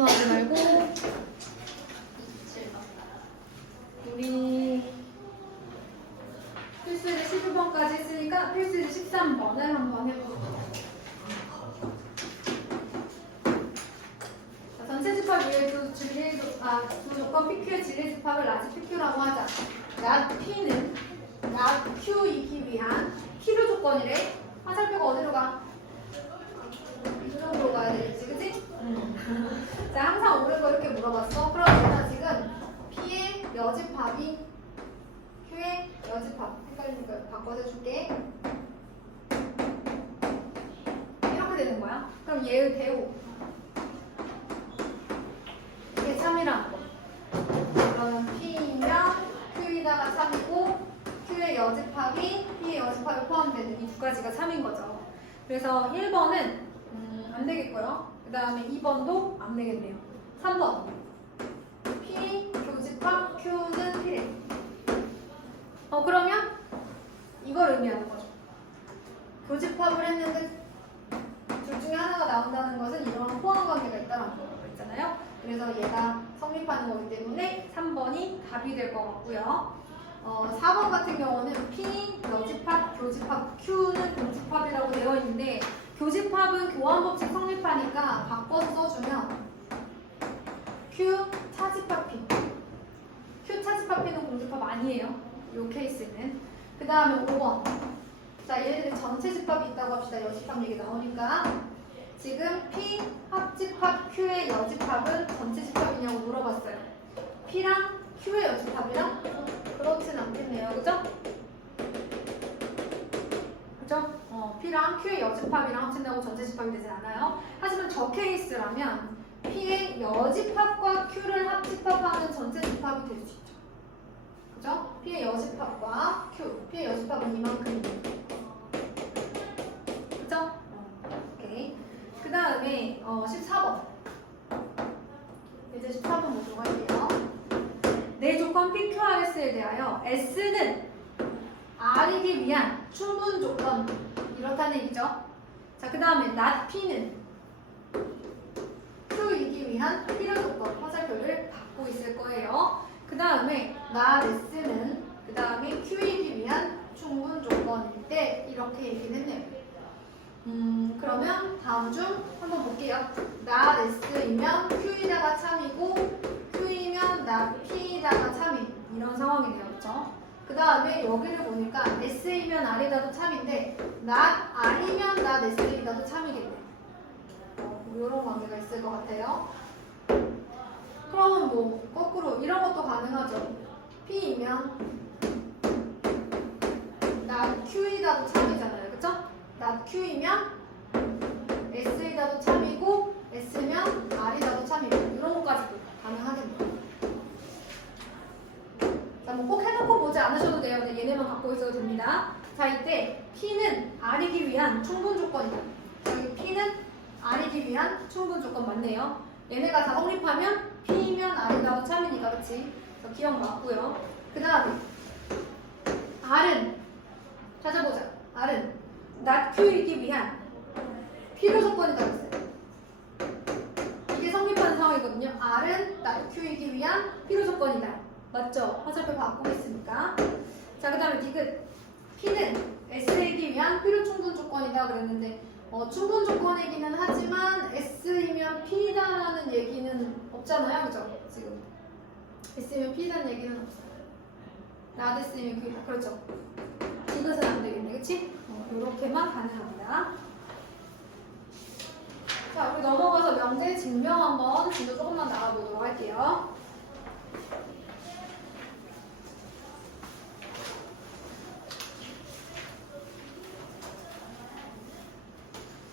오픈하지 말고 우리 필수지 12번까지 했으니까 필수지 13번을 한번 해보도록 하겠습니다. 전체 집합 위에 두 조건 PQ의 진리 집합을 라지 PQ라고 하자. lat P는 lat Q이기 위한 필요 조건이래. 화살표가 어디로 가? 이쪽으로 가야 되겠지, 그치? 자, 항상 옳은 거 이렇게 물어봤어. 그럼 얘는 지금 P의 여집합이 Q의 여집합. 헷갈리니까 바꿔서 줄게. 이렇게 되는 거야. 그럼 얘의 대우. 이게 3이라는 거. 그러면 P이면 Q에다가 3이고 Q의 여집합이 P의 여집합에 포함되는 이 두 가지가 3인 거죠. 그래서 1번은 안 되겠고요. 그 다음에 2번도 안 되겠네요. 3번 P 교집합 Q는 P래. 그러면 이걸 의미하는 거죠. 교집합을 했는데 둘 중에 하나가 나온다는 것은 이런 호환 관계가 있다는 거 있잖아요. 그래서 얘가 성립하는 거기 때문에 3번이 답이 될 것 같고요. 4번 같은 경우는 P 여집합, 교집합, Q는 교집합이라고 되어 있는데 교집합은 교환법칙 성립하니까 바꿔서 써주면 Q 차집합 P. Q 차집합 P는 공집합 아니에요. 이 케이스는. 그 다음에 5번. 자, 얘네들이 전체 집합이 있다고 합시다. 여집합 얘기 나오니까. 지금 P 합집합 Q의 여집합은 전체 집합이냐고 물어봤어요. P랑 Q의 여집합이랑 그렇진 않겠네요. 그죠? 그죠? P랑 Q의 여집합이랑 합친다고 전체 집합이 되진 않아요. 하지만 저 케이스라면 P의 여집합과 Q를 합집합하는 전체 집합이 될 수 있죠. 그죠? P의 여집합과 Q. P의 여집합은 이만큼입니다. 그죠? 오케이. 그 다음에 14번. 이제 14번 보도록 할게요. 내 조건 PQRS에 대하여 S는 R이기 위한 충분 조건 이렇다는 얘기죠. 자, 그 다음에 not P는 Q이기 위한 필요 조건 화살표를 갖고 있을 거예요. 그 다음에 not S는 그 다음에 Q이기 위한 충분 조건일 때 이렇게 얘기를 했네요. 그러면 다음 중 한번 볼게요. not S이면 Q에다가 참이고 Q이면 not P에다가 참인 이런 상황이네요. 그렇죠? 그 다음에 여기를 보니까 S이면 R에다도 참인데 not R이면 not S에다도 참이겠네요. 이런 관계가 있을 것 같아요. 그러면 뭐 거꾸로 이런 것도 가능하죠. P이면 not Q에다도 참이잖아요. 그쵸? not Q이면 S에다도 참이고 S면 R에다도 참이고 이런 것까지도 가능하겠네요. 자, 뭐 꼭 해놓고 보지 않으셔도 돼요. 얘네만 갖고 있어도 됩니다. 자, 이때 P는 R이기 위한 충분 조건이다. 여기 P는 R이기 위한 충분 조건 맞네요. 얘네가 다 성립하면 P면 R에다도 참이니까 그치? 그래서 기억 맞고요. 그 다음에 R은 찾아보자. R은 not Q이기 위한 필요 조건이다 그랬어요. 이게 성립하는 상황이거든요. R은 not Q이기 위한 필요 조건이다. 맞죠? 화살표 바꾸고 있으니까. 자, 그 다음에 디귿. P는 S이기 위한 필요 충분 조건이다 그랬는데 충분 조건이기는 하지만 S이면 P다라는 얘기는 없잖아요. 그죠? 지금 S이면 P다는 얘기는 없어요. not S이면 Q다. 그렇죠? 디귿은 안 되겠네. 그치? 이렇게만 가능합니다. 자, 우리 넘어가서 명제 증명 한번 진도 조금만 나와보도록 할게요.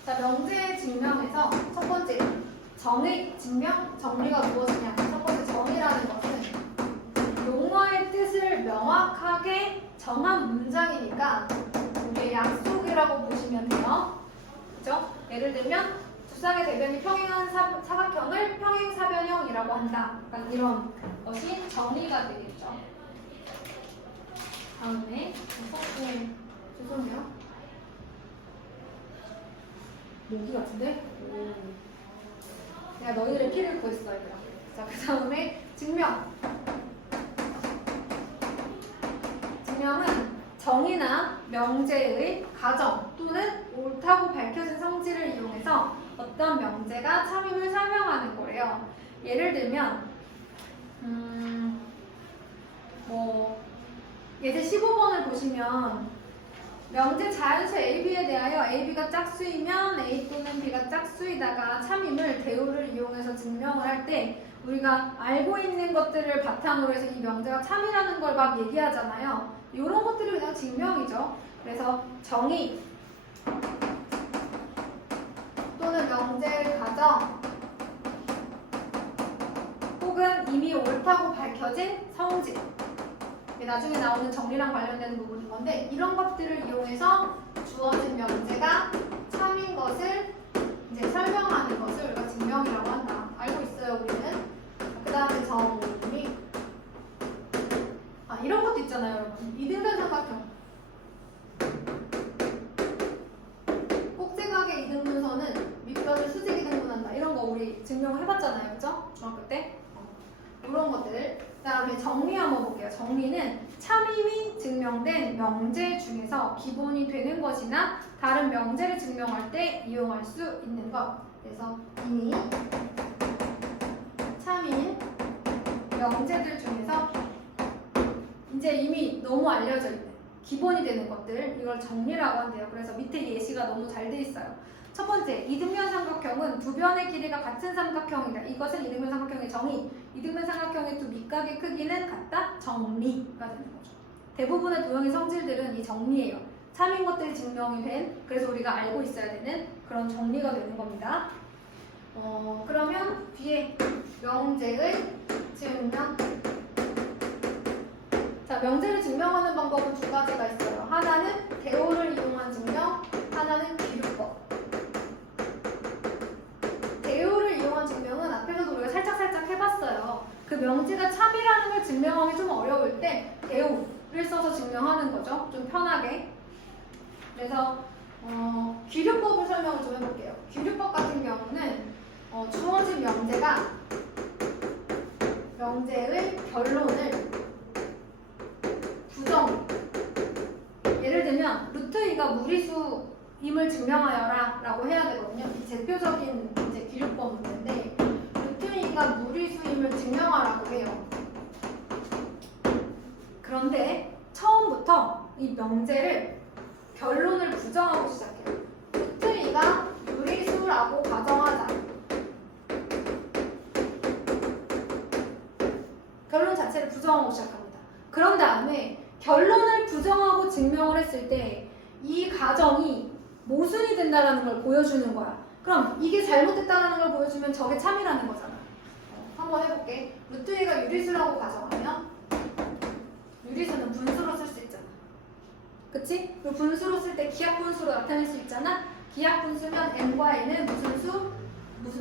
자, 명제 증명에서 첫 번째 정의 증명, 정리가 무엇이냐. 첫 번째 정의라는 것은 용어의 뜻을 명확하게 정한 문장이니까 이게 약속이라고 보시면 돼요. 그죠? 예를 들면 두 쌍의 대변이 평행한 사각형을 평행사변형이라고 한다. 약간 이런 것이 정의가 되겠죠. 다음에 죄송해요. 모기 같은데? 내가 너희들의 P를 구했어 얘들아. 자, 그 다음에 증명. 증명은 정의나 명제의 가정 또는 옳다고 밝혀진 성질을 이용해서 어떤 명제가 참임을 설명하는 거래요. 예를 들면 예제 15번을 보시면 명제 자연수 AB에 대하여 AB가 짝수이면 A 또는 B가 짝수이다가 참임을 대우를 이용해서 증명을 할 때 우리가 알고 있는 것들을 바탕으로 해서 이 명제가 참이라는 걸 막 얘기하잖아요. 이런 것들이 그냥 증명이죠. 그래서 정의 또는 명제의 가정 혹은 이미 옳다고 밝혀진 성질, 나중에 나오는 정리랑 관련되는 부분인 건데 이런 것들을 이용해서 주어진 명제가 참인 것을 이제 설명하는 것을 우리가 증명이라고 한다. 알고 있어요, 우리는. 그 다음에 정리. 이런 것도 있잖아요, 여러분. 이등변 삼각형. 꼭지각의 이등분선은 밑변을 수직 이등분한다. 이런 거 우리 증명해봤잖아요, 그죠? 중학교 때. 이런 것들. 그 다음에 정리 한번 볼게요. 정리는 참임이 증명된 명제 중에서 기본이 되는 것이나 다른 명제를 증명할 때 이용할 수 있는 것. 그래서 이미 참임 명제들 중에서 이제 이미 너무 알려져 있는 기본이 되는 것들, 이걸 정리라고 한대요. 그래서 밑에 예시가 너무 잘 돼 있어요. 첫 번째, 이등변 삼각형은 두 변의 길이가 같은 삼각형이다. 이것은 이등변 삼각형의 정의. 이등변 삼각형의 두 밑각의 크기는 같다. 정리가 되는 거죠. 대부분의 도형의 성질들은 이 정리예요. 참인 것들이 증명이 된, 그래서 우리가 알고 있어야 되는 그런 정리가 되는 겁니다. 그러면 뒤에 명제의 증명. 자, 명제를 증명하는 방법은 두 가지가 있어요. 하나는 대오를 이용한 증명, 하나는 기류법. 대우를 이용한 증명은 앞에서도 우리가 살짝 해봤어요. 그 명제가 참이라는 걸 증명하기 좀 어려울 때 대우를 써서 증명하는 거죠. 좀 편하게. 그래서 기류법을 설명을 좀 해볼게요. 기류법 같은 경우는 주어진 명제가 명제의 결론을 부정. 예를 들면 루트 2가 무리수임을 증명하여라 라고 해야 되거든요. 이 대표적인 이제 기류법 문제인데 루트 2가 무리수임을 증명하라고 해요. 그런데 처음부터 이 명제를 결론을 부정하고 시작해요. 루트 2가 무리수라고 가정하자. 결론 자체를 부정하고 시작합니다. 그런 다음에 결론을 부정하고 증명을 했을 때 이 가정이 모순이 된다는 걸 보여주는 거야. 그럼 이게 잘못됐다는 걸 보여주면 저게 참이라는 거잖아. 한번 해볼게. 루트 2가 유리수라고 가정하면 유리수는 분수로 쓸 수 있잖아. 그치? 그리고 분수로 쓸 때 기하분수로 나타낼 수 있잖아. 기하분수면 n과 n은 무슨 수?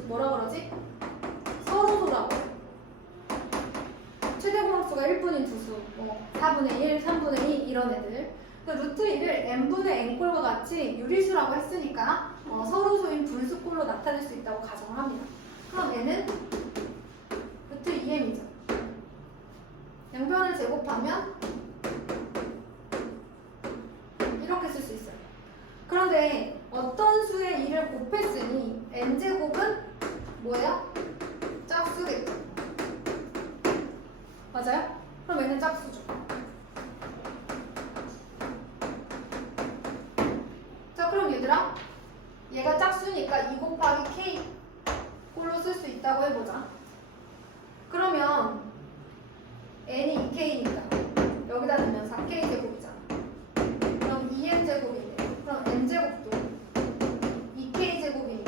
뭐라 그러지? 서로소라고 해. 최대 공항수가 1분인 두 수, 4분의 1, 3분의 2 이런 애들. 그 루트 2를 n분의 n꼴과 같이 유리수라고 했으니까 서로소인 분수꼴로 나타낼 수 있다고 가정을 합니다. 그럼 얘는 루트 2m이죠. 양변을 제곱하면 이렇게 쓸 수 있어요. 그런데 어떤 수의 2를 곱했으니 n제곱은 뭐예요? 짝수겠죠. 맞아요? 그럼 얘는 짝수죠. 자, 그럼 얘들아, 얘가 짝수니까 2 곱하기 k 꼴로 쓸 수 있다고 해보자. 그러면 n이 2k니까 여기다 넣으면 4k제곱이잖아. 그럼 2n제곱이네. 그럼 n제곱도 2k제곱이니까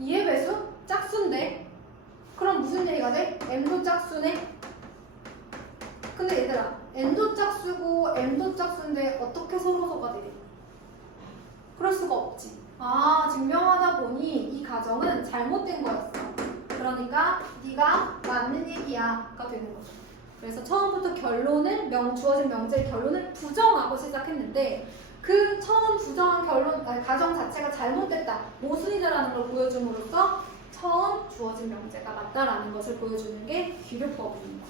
2의 배수? 짝수인데? 그럼 무슨 얘기가 돼? m도 짝수네? 근데 얘들아, n도 짝수고 m도 짝수인데 어떻게 서로소가 돼? 그럴 수가 없지. 증명하다 보니 이 가정은 잘못된 거였어. 그러니까 네가 맞는 얘기야가 되는 거죠. 그래서 처음부터 결론을 주어진 명제의 결론을 부정하고 시작했는데 그 처음 부정한 가정 자체가 잘못됐다, 모순이다라는 걸 보여줌으로써 처음 주어진 명제가 맞다라는 것을 보여주는 게 귀류법입니다.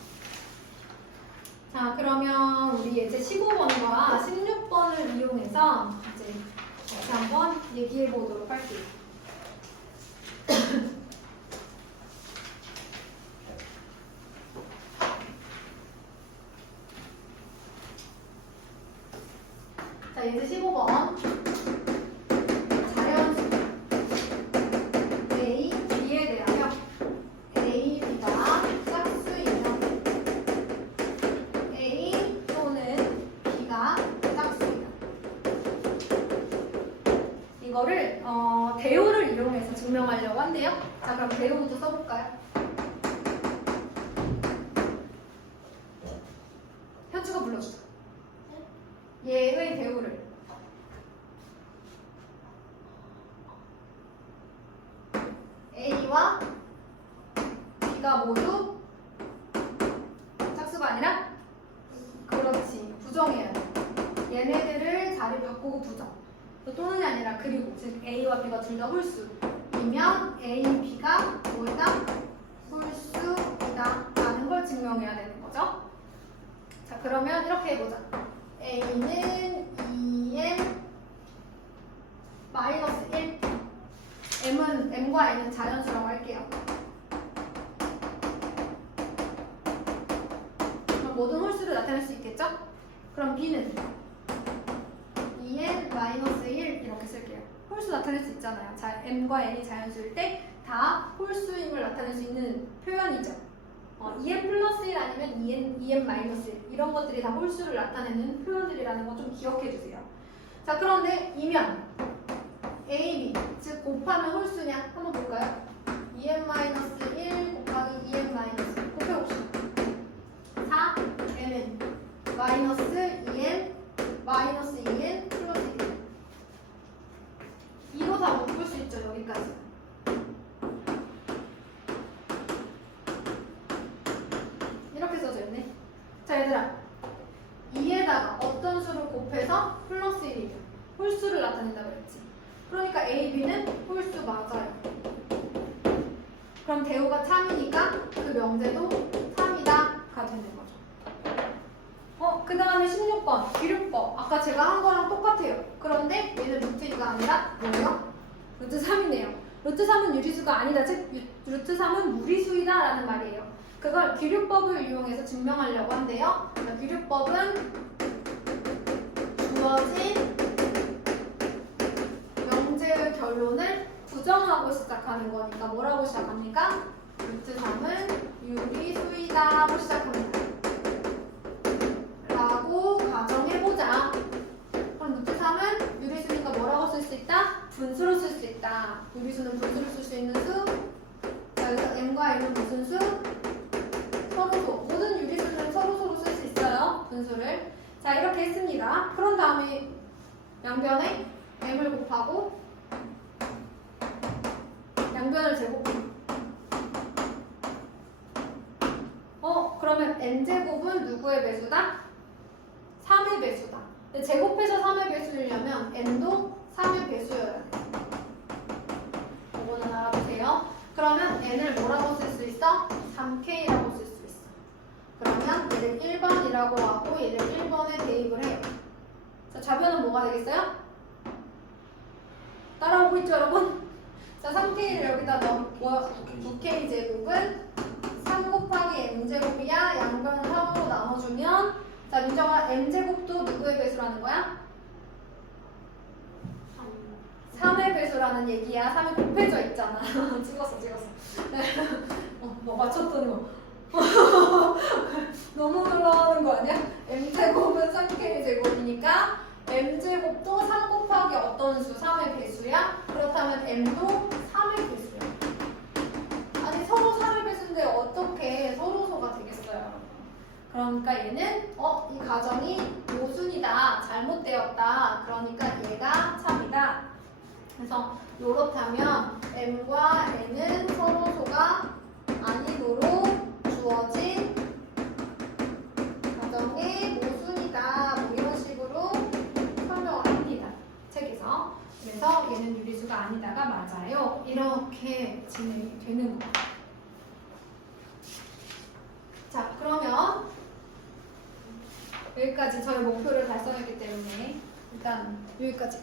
자, 그러면 우리 이제 15번과 16번을 이용해서 이제 다시 한번 얘기해 보도록 할게요. 자, 이제 15번. 자연수 A, B에 대하여 A, B가 짝수이면 A 또는 B가 짝수이다. 이거를 대우를 이용해서 증명하려고 한대요. 자, 그럼 대우부터 써볼까요? 현주가 불러주자. 얘의 대우를. A와 B가 모두 짝수가 아니라? 그렇지, 부정해야 돼. 얘네들을 자리 바꾸고 부정. 또는이 아니라 그리고, 즉 A와 B가 둘 다 홀수이면 A, B가 뭐다? 홀수이다 라는 걸 증명해야 되는 거죠. 자, 그러면 이렇게 해보자. A는 2n 마이너스 1. M과 N은 자연수라고 할게요. 그럼 모든 홀수를 나타낼 수 있겠죠? 그럼 B는 2n 마이너스 1 이렇게 쓸게요. 홀수 나타낼 수 있잖아요. 자, M과 N이 자연수일 때 다 홀수임을 나타낼 수 있는 표현이죠. 2n 플러스 1 아니면 2n 마이너스 1 이런 것들이 다 홀수를 나타내는 표현들이라는 거 좀 기억해 주세요. 자, 그런데 이면 A, B 즉 곱하면 홀수냐? 한번 볼까요? 2n 마이너스 1 곱하기 2n 마이너스 1 곱해봅시다. 4 n은 마이너스 2n 마이너스 2n 플러스 1 이거 다 묶을 수 있죠, 여기까지. 이렇게 써져 있네. 자, 얘들아, 2에다가 어떤 수를 곱해서 플러스 1이죠. 홀수를 나타낸다고 했지. 그러니까 A, B는 홀수 맞아요. 그럼 대우가 참이니까 그 명제도 참이다가 되는 거죠. 그 다음에 16번 귀류법. 아까 제가 한 거랑 똑같아요. 그런데 얘는 루트 2가 아니라 뭐예요? 루트 3이네요. 루트 3은 유리수가 아니다. 즉 루트 3은 무리수이다 라는 말이에요. 그걸 귀류법을 이용해서 증명하려고 한대요. 귀류법은 주어진 명제의 결론을 부정하고 시작하는 거니까 뭐라고 시작합니까? 루트 3은 유리수이다 하고 시작합니다. 라고 가정해보자. 그럼 루트 3은 유리수니까 뭐라고 쓸 수 있다? 분수로 쓸 수 있다. 유리수는 분수로 쓸 수 있는 수. 자, 여기서 M과 N은 무슨 수? 서로소. 모든 유리수는 서로소로 쓸 수 있어요. 분수를. 자, 이렇게 했습니다. 그런 다음에 양변에 M을 곱하고 양변을 제곱해. 그러면 N제곱은 누구의 배수다? 3의 배수다. 근데 제곱해서 3의 배수이려면 N도 3의 배수여야 돼. 이거는 알아보세요. 그러면 N을 뭐라고 쓸 수 있어? 3K라고 쓸 수 있어. 그러면 얘를 1번이라고 하고 얘를 1번에 대입을 해요. 자, 좌변은 뭐가 되겠어요? 따라오고 있죠, 여러분? 자, 3K를 여기다 넣어. 2K 제곱은 3 곱하기 M제곱이야. 양변을 3으로 나눠주면, 자, 민정아, M제곱도 누구의 배수라는 거야? 3의 배수라는 얘기야. 3이 곱해져 있잖아. 찍었어. 뭐 맞췄더니 뭐. 너무 놀라는 거 아니야? M제곱은 3K 제곱이니까 M제곱도 3 곱하기 어떤 수? 3의 배수야? 그렇다면 M도 3의 배수야. 아니, 서로 3의 배수인데 어떻게 서로소가 되겠어요? 그러니까 얘는 이 가정이 모순이다, 잘못되었다. 그러니까 얘가 참이다. 그래서 요렇다면 M과 N은 서로소가 아니도록 주어진 가정의 모순이다. 뭐 이런 식으로 설명을 합니다. 있는 거. 자, 그러면 여기까지 저희 목표를 달성했기 때문에 일단 여기까지.